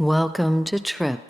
Welcome to TRIPP.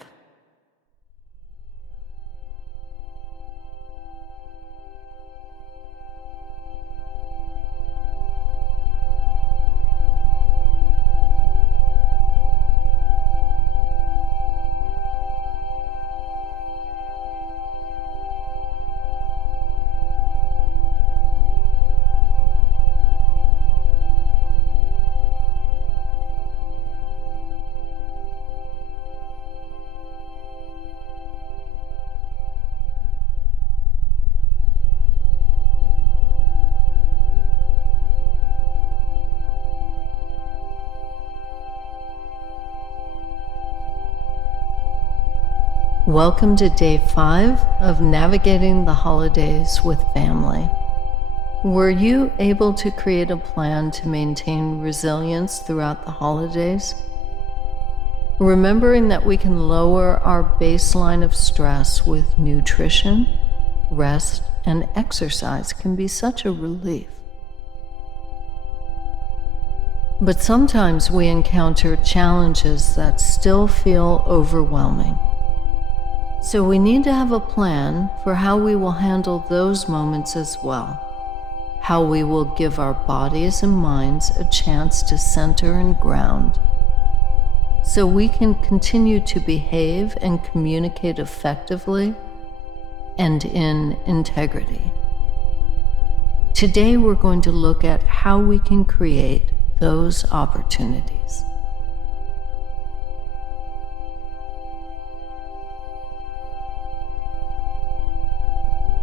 Welcome to day 5 of navigating the holidays with family. Were you able to create a plan to maintain resilience throughout the holidays? Remembering that we can lower our baseline of stress with nutrition, rest, and exercise can be such a relief. But sometimes we encounter challenges that still feel overwhelming. So we need to have a plan for how we will handle those moments as well, how we will give our bodies and minds a chance to center and ground, so we can continue to behave and communicate effectively and in integrity. Today we're going to look at how we can create those opportunities.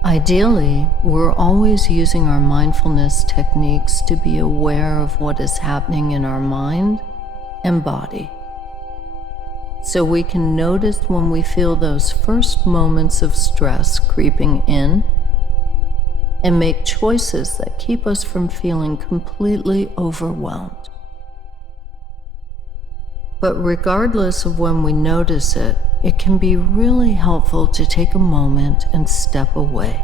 Ideally, we're always using our mindfulness techniques to be aware of what is happening in our mind and body, so we can notice when we feel those first moments of stress creeping in and make choices that keep us from feeling completely overwhelmed. But regardless of when we notice it, it can be really helpful to take a moment and step away.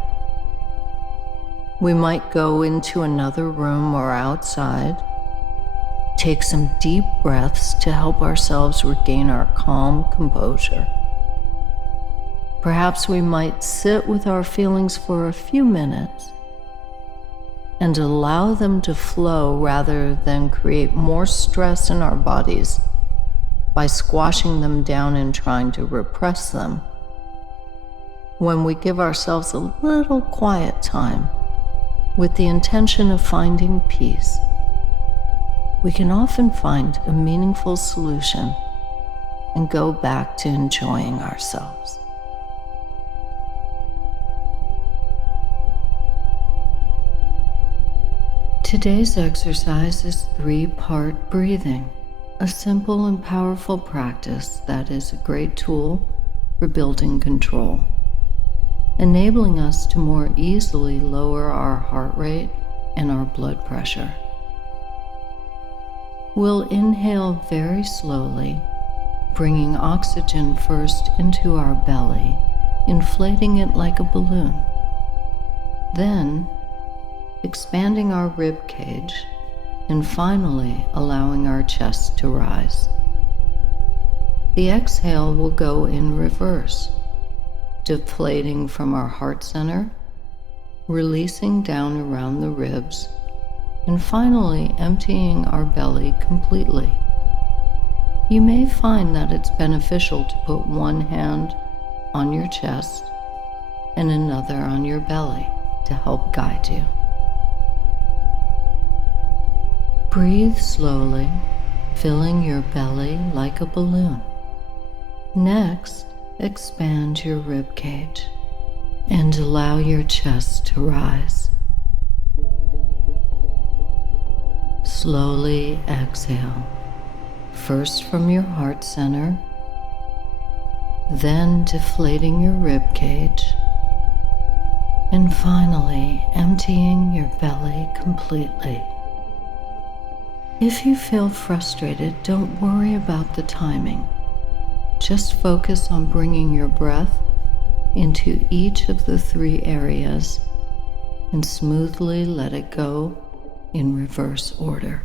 We might go into another room or outside, take some deep breaths to help ourselves regain our calm composure. Perhaps we might sit with our feelings for a few minutes and allow them to flow rather than create more stress in our bodies by squashing them down and trying to repress them. When we give ourselves a little quiet time with the intention of finding peace, we can often find a meaningful solution and go back to enjoying ourselves. Today's exercise is 3-part breathing. A simple and powerful practice that is a great tool for building control, enabling us to more easily lower our heart rate and our blood pressure. We'll inhale very slowly, bringing oxygen first into our belly, inflating it like a balloon. Then, expanding our rib cage, and finally allowing our chest to rise. The exhale will go in reverse, deflating from our heart center, releasing down around the ribs, and finally emptying our belly completely. You may find that it's beneficial to put one hand on your chest and another on your belly to help guide you. Breathe slowly, filling your belly like a balloon. Next, expand your rib cage and allow your chest to rise. Slowly exhale, first from your heart center, then deflating your rib cage, and finally emptying your belly completely. If you feel frustrated, don't worry about the timing. Just focus on bringing your breath into each of the 3 areas and smoothly let it go in reverse order.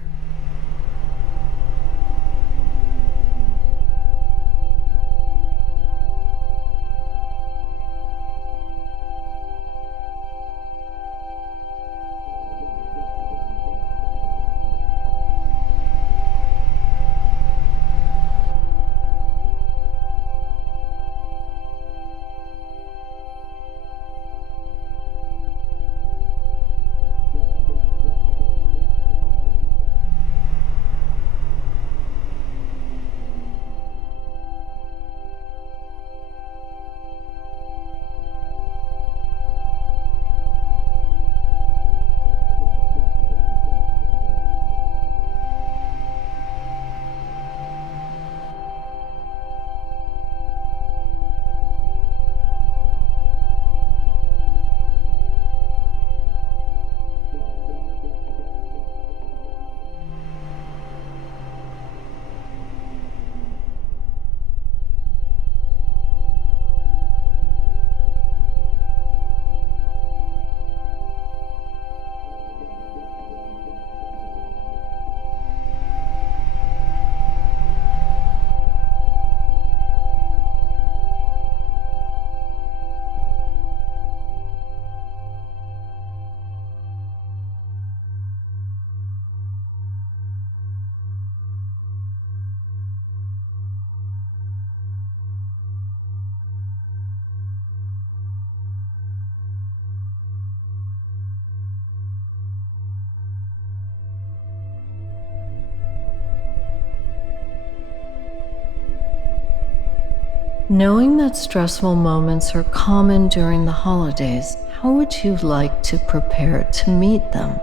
Knowing that stressful moments are common during the holidays, how would you like to prepare to meet them?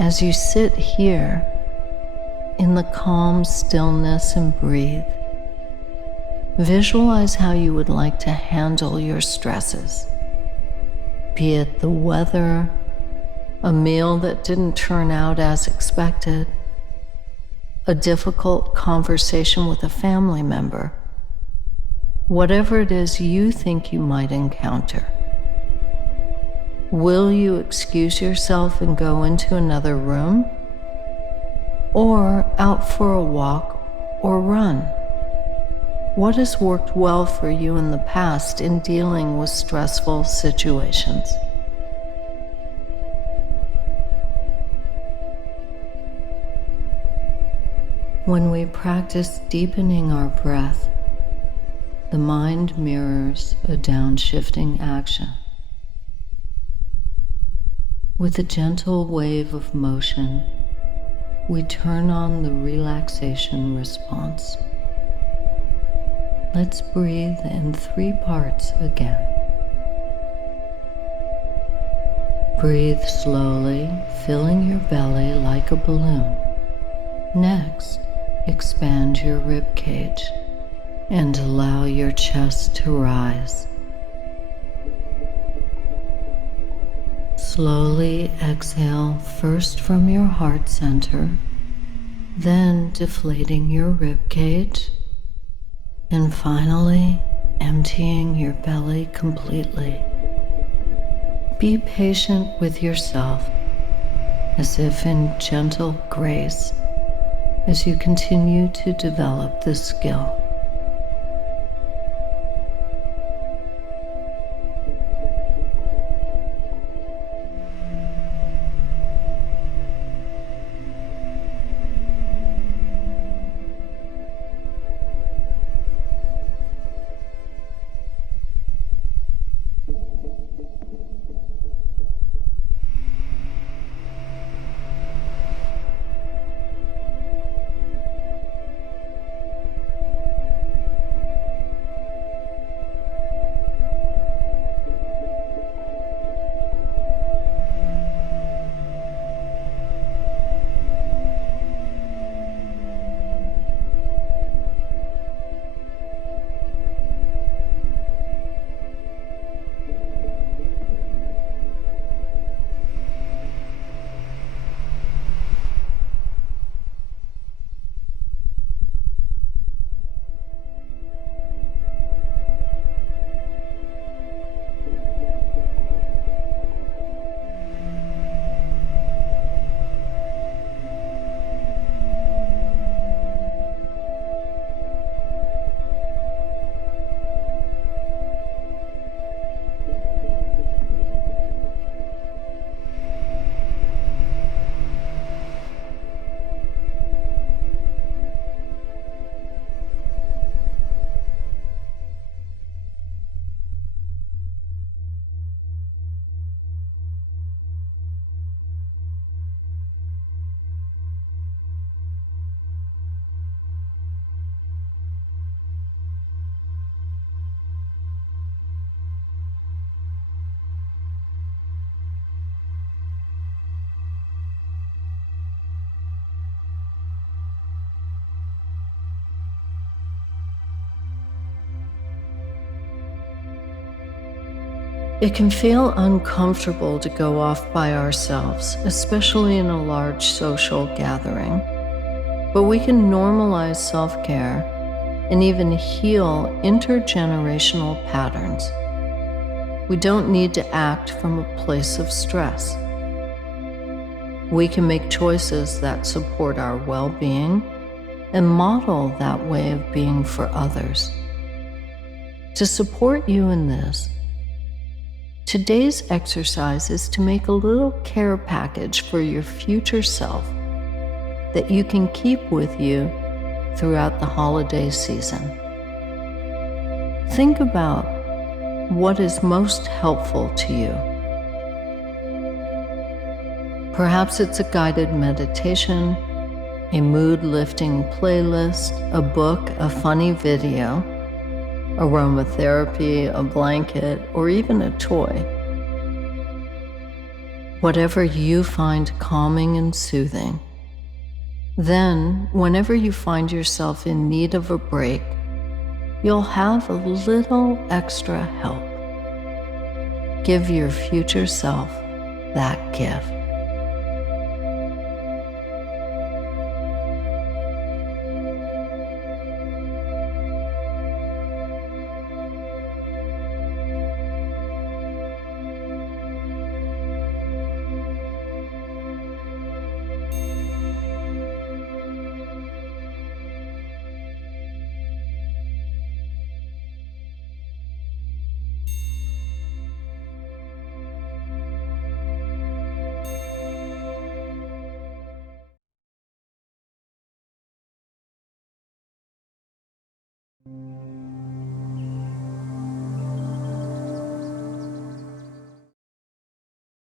As you sit here in the calm stillness and breathe, visualize how you would like to handle your stresses, be it the weather, a meal that didn't turn out as expected, a difficult conversation with a family member, whatever it is you think you might encounter. Will you excuse yourself and go into another room, or out for a walk or run? What has worked well for you in the past in dealing with stressful situations? When we practice deepening our breath, the mind mirrors a downshifting action. With a gentle wave of motion, we turn on the relaxation response. Let's breathe in 3 parts again. Breathe slowly, filling your belly like a balloon. Next, expand your rib cage and allow your chest to rise. Slowly exhale first from your heart center, then deflating your rib cage, and finally emptying your belly completely. Be patient with yourself, as if in gentle grace, as you continue to develop this skill. It can feel uncomfortable to go off by ourselves, especially in a large social gathering. But we can normalize self-care and even heal intergenerational patterns. We don't need to act from a place of stress. We can make choices that support our well-being and model that way of being for others. To support you in this, today's exercise is to make a little care package for your future self that you can keep with you throughout the holiday season. Think about what is most helpful to you. Perhaps it's a guided meditation, a mood-lifting playlist, a book, a funny video, aromatherapy, a blanket, or even a toy. Whatever you find calming and soothing. Then, whenever you find yourself in need of a break, you'll have a little extra help. Give your future self that gift.